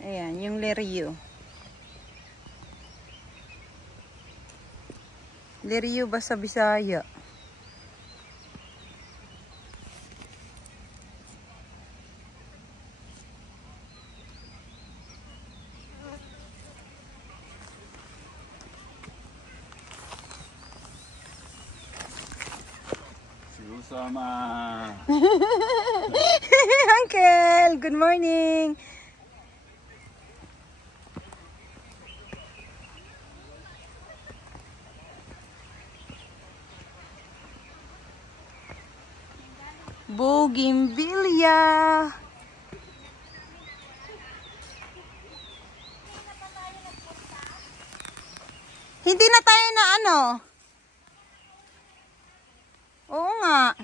Ayan, yung Leriyo. Leriyo ba sa Bisaya? Sama. Uncle, good morning. Bougainvillea. Hindi na tayo na ano? Oo nga.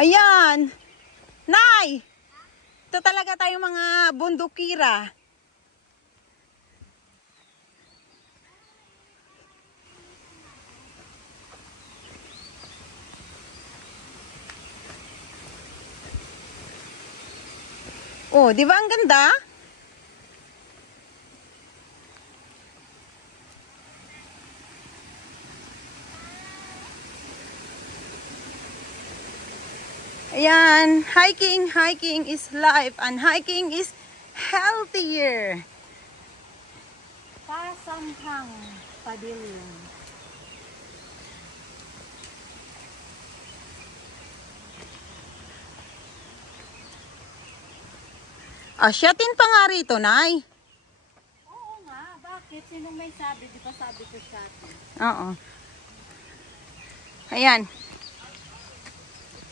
Ayan. Nay! Ito talaga tayong mga bundukira. Oh, di ba ang ganda? Ayan, hiking is life and hiking is healthier. Pasamhang Pavilion. Asyatin pa nga rito, Nay. Oo nga, bakit? Sinong may sabi? Di ba sabi ko siya? Oo. Ayan.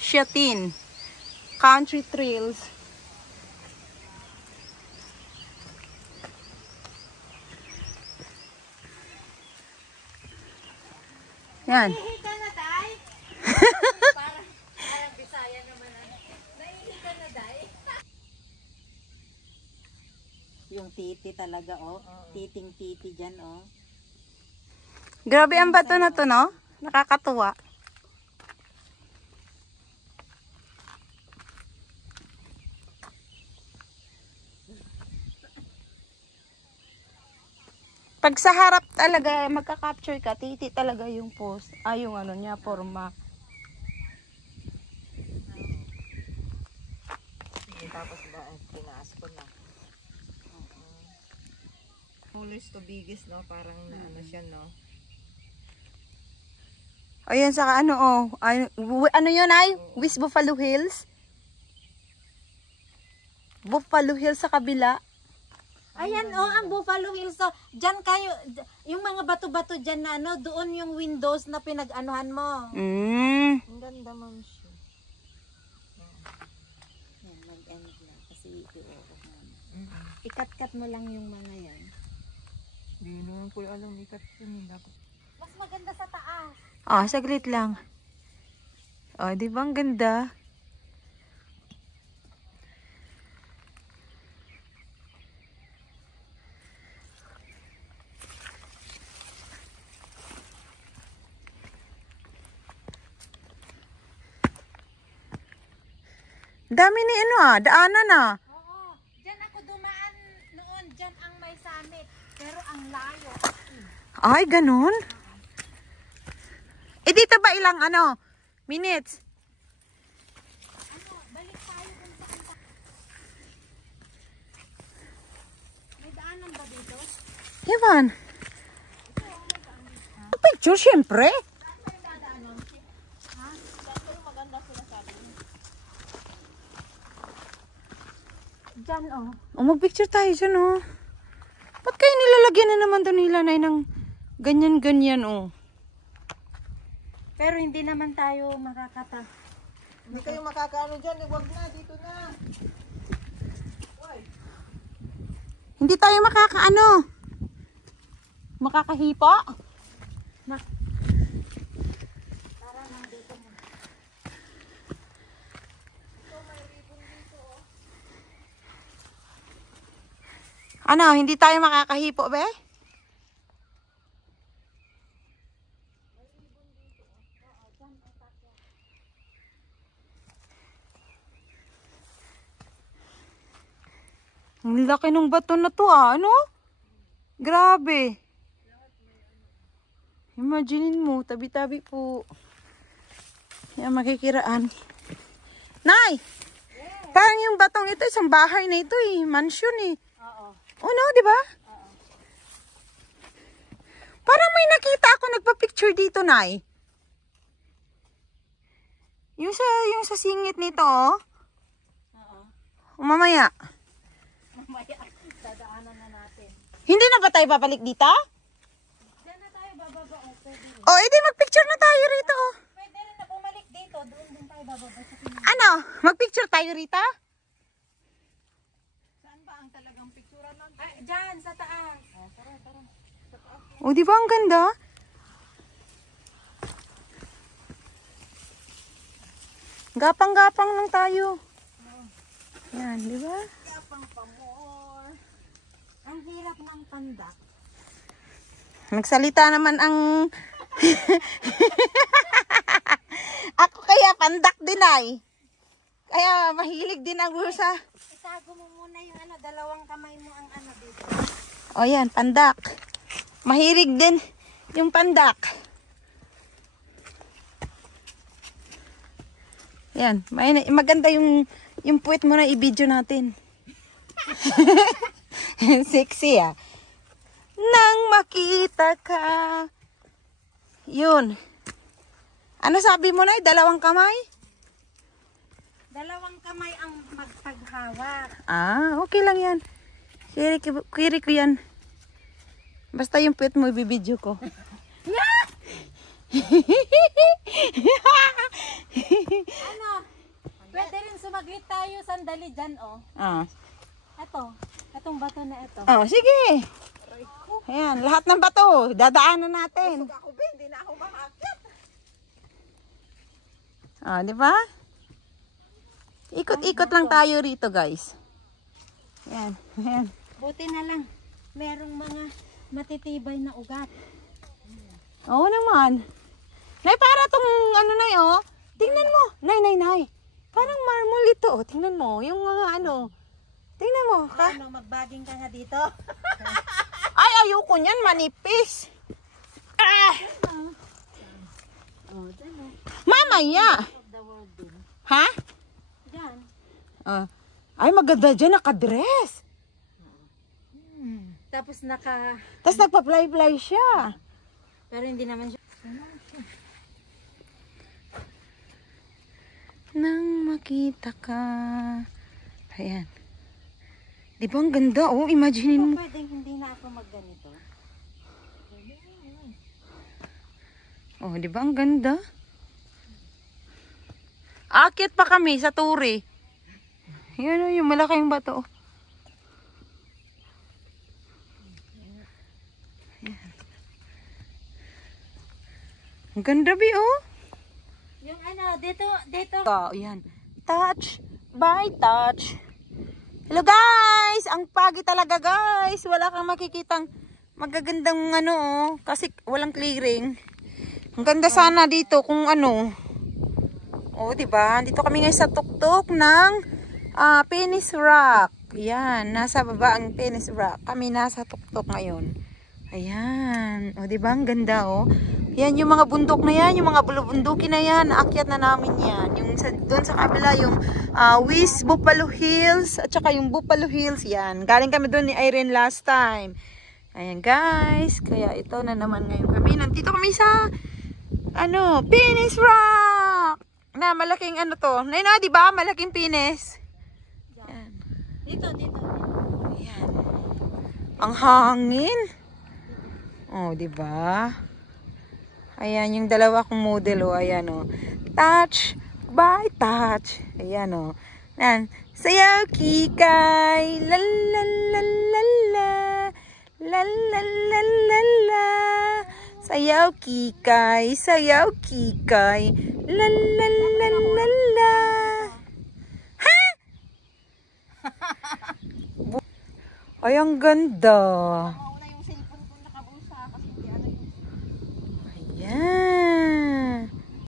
Shatin. Country trails. Yan. Nahihi ka na, Day? Parang Bisaya naman. Nahihi ka na, Day? Yung titi talaga, oh. Titing-titi dyan, oh. Grabe ang bato na to, no? Nakakatuwa. Pag sa harap talaga, magka-capture ka, titi talaga yung post. Yung ano niya, forma. Tapos ba, tinaas ko na. Smallest to biggest, no? Parang na ano siya, no? Ayan, saka ano, oh. Ano yun, ay? West Buffalo Hills? Buffalo Hills sa kabila. Ayan, oh, ang Buffalo Hills. So, dyan kayo, yung mga bato-bato dyan na ano, doon yung windows na pinag-anuhan mo. Mm. Ang ganda, ma'am siya. Yan, mag-end na. Kasi i-off mo. Ikat-kat mo lang yung mga yan. Hindi naman ko alam ikat yun. Mas maganda sa taas. Saglit lang. Di ba ang ganda? Dami ni daanan Oo, dyan ako dumaan noon. Dyan ang may summit. Pero ang layo. Ay, ganun? Dito ba ilang minutes? Balik tayo dun sa kanta. May daanan ba dito? Ewan. Picture, syempre. Dyan, oh. Mag-picture tayo dyan, Ba't kayo nilalagyan na naman to nila, Nay, ng ganyan-ganyan, Pero hindi naman tayo Hindi kayo makakaano dyan. Huwag na, dito na. Hindi tayo makakaano. Makakahipo. Ano, hindi tayo makakahipo, be? Ang laki ng bato na to, ano? Grabe. Imaginin mo, tabi-tabi po. Yan, makikiraan. Nay! Parang yung batong ito, isang bahay na ito eh. Mansion eh. Oo. Ano, di ba? Parang may nakita ako nagpa-picture dito, Nay. Yung sa singit nito, oh. Oo. Mamaya. Mamaya, dadaanan na natin. Hindi na ba tayo babalik dito? Diyan na tayo bababa. O, pwede rin. O, edi magpicture na tayo rito. Oh. Pwede rin na bumalik dito. Doon din tayo bababa sa pinag. Ano? Magpicture tayo rito? Saan ba ang talagang picturean nun? Ay, dyan, sa taas. Oh, tara, tara. O, di ba ang ganda? Gapang-gapang lang tayo. Yan, di ba? Ang hirap ng pandak. Nagsalita naman ang... Ako kaya pandak din ay. Kaya mahilig din ang sa... Itago mo muna yung ano, dalawang kamay mo ang ano dito. O yan, pandak. Mahilig din yung pandak. Yan, maganda yung puwet mo na i-video natin. Sexy ah. Nang makita ka. Yun. Ano sabi mo na? Dalawang kamay? Dalawang kamay ang magpaghawak. Ah, okay lang yan. Kiri ko yan. Basta yung puwet mo i-video ko. Ano? Pwede rin sumaglit tayo sandali dyan, oh. Ah. Itong bato na ito. Oh, sige. Ayan, lahat ng bato, dadaanan natin. Ako ba, hindi na ako makaakyat. Ah, di ba? Ikot-ikot lang tayo rito, guys. Ayan, ayan. Buti na lang, merong mga matitibay na ugat. Oo naman. Nay, para tong ano na yun, oh. Tingnan mo. Nay. Parang marmol ito, oh. Tingnan mo, yung mga ano. Tingnan mo, ha? Ano, magbaging ka nga dito? Ay, ayoko niyan, manipis. Ah! Oh, dyan, oh. Mamaya. Of the world din. Ha? Dyan. Ah. Ay, maganda dyan, nakadress. Tapos Tapos nagpa-fly-fly siya. pero hindi naman siya. Nang makita ka. Ayan. Di ba ang ganda? Oh, imagine mo. Pwedeng hindi na ako magganito. Oh, di ba ang ganda? Akit pa kami sa turi. Yan oh, yung malaking bato. Ayan. Ang ganda, Bi, oh. Yung ano, dito. Oh, yan. Touch by touch. Hello guys! Ang pagi talaga guys. Wala kang makikitang magagandang ano oh. Kasi walang clearing. Ang ganda sana dito kung ano. Oh, diba? Dito kami ngayon sa tuktok ng Penis Rock. Yan. Nasa baba ang Penis Rock. Kami nasa tuktok ngayon. Ayan. O, diba? Ang ganda oh. Yan yung mga bundok na yan, yung mga bundukin na yan, naakyat na namin yan. Yung doon sa kabila, yung Wiz Buffalo Hills, at saka yung Buffalo Hills, yan. Galing kami doon ni Irene last time. Ayan guys, kaya ito na naman ngayon kami. Nandito kami sa, Penis Rock! Na, malaking ano to. Na, di ba? Malaking penis. Yan. Dito. Ayan. Ang hangin. Oh, di ba? Ayan, yung dalawa kong model, oh. Ayan, oh. Touch by touch. Ayan o. Yan. Sayaw kikay. La la la la la. La la la la la. Sayaw kikay. Sayaw kikay. La la la la la. Ha? Ay, ang ganda. Mauna yung cellphone ko nakabusa kasi hindi ano yung Ayan.